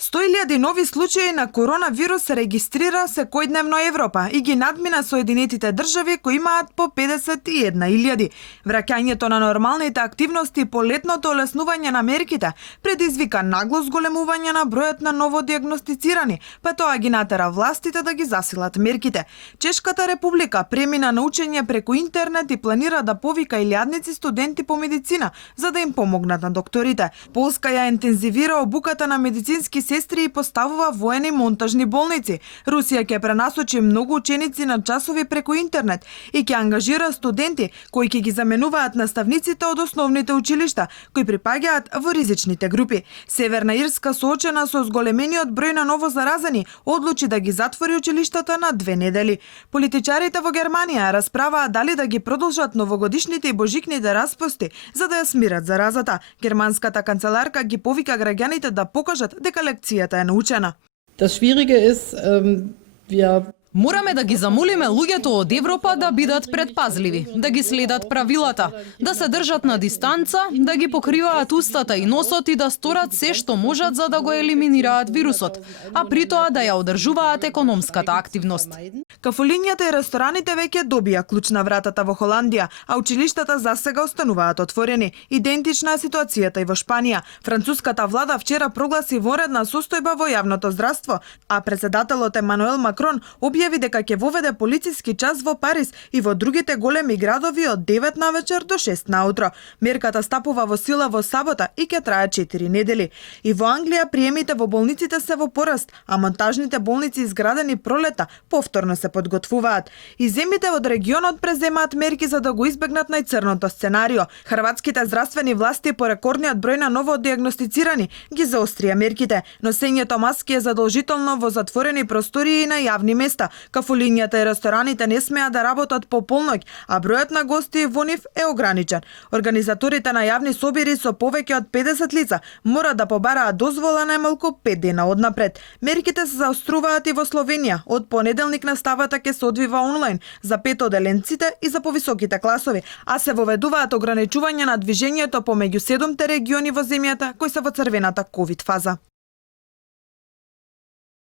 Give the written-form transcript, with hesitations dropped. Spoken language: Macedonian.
100.000 нови случаи на коронавирус се регистрира секојдневно Европа и ги надмина Соединетите држави кои имаат по 51.000. Враќањето на нормалните активности по летното олеснување на мерките предизвика нагло зголемување на бројот на новодиагностицирани, па тоа ги натера властите да ги засилат мерките. Чешката република премина на учење преку интернет и планира да повика илјадници студенти по медицина за да им помогнат на докторите. Полска ја интензивира обуката на медицински сестри и поставува воени монтажни болници. Русија ќе пренасочи многу ученици на часови преку интернет и ќе ангажира студенти кои ќе ги заменуваат наставниците од основните училишта кои припаѓаат во ризичните групи. Северна Ирска, соочена со зголемениот број на новозаразени, одлучи да ги затвори училиштата на 2 недели. Политичарите во Германија расправаат дали да ги продолжат новогодишните и божикните распусти за да ја смират заразата. Германската канцеларка ги повика граѓаните да покажат дека лекцијата е научена. Das Schwierige ist, wir Мораме да ги замолиме луѓето од Европа да бидат предпазливи, да ги следат правилата, да се држат на дистанца, да ги покриваат устата и носот и да сторат се што можат за да го елиминираат вирусот, а при тоа да ја одржуваат економската активност. Кафулињата и рестораните веќе добија клуч на вратата во Холандија, а училиштата засега остануваат отворени. Идентична е ситуацијата и во Шпанија. Француската влада вчера прогласи вонредна состојба во јавното здравство, а председателот Емануел Макрон објави дека ќе воведе полициски час во Париз и во другите големи градови од 9 навечер до 6 наутро. Мерката стапува во сила во сабота и ќе трае 4 недели. И во Англија приемите во болниците се во пораст, а монтажните болници изградени пролета повторно се подготвуваат. И земјите од регионот преземаат мерки за да го избегнат најцрното сценарио. Хрватските здравствени власти по рекордниот број на новодиагностицирани ги заострија мерките. Носењето маски е задолжително во затворени простории и на јавни места. Кафулињата и рестораните не смеат да работат по полноќ, а бројот на гости во нив е ограничен. Организаторите на јавни собири со повеќе од 50 лица мора да побараат дозвола најмалку 5 дена однапред. Мерките се заоструваат и во Словенија. Од понеделник наставата ќе се одвива онлайн за петоделенците и за повисоките класови, а се воведуваат ограничувања на движењето помеѓу 7 региони во земјата кои се во црвената ковид фаза.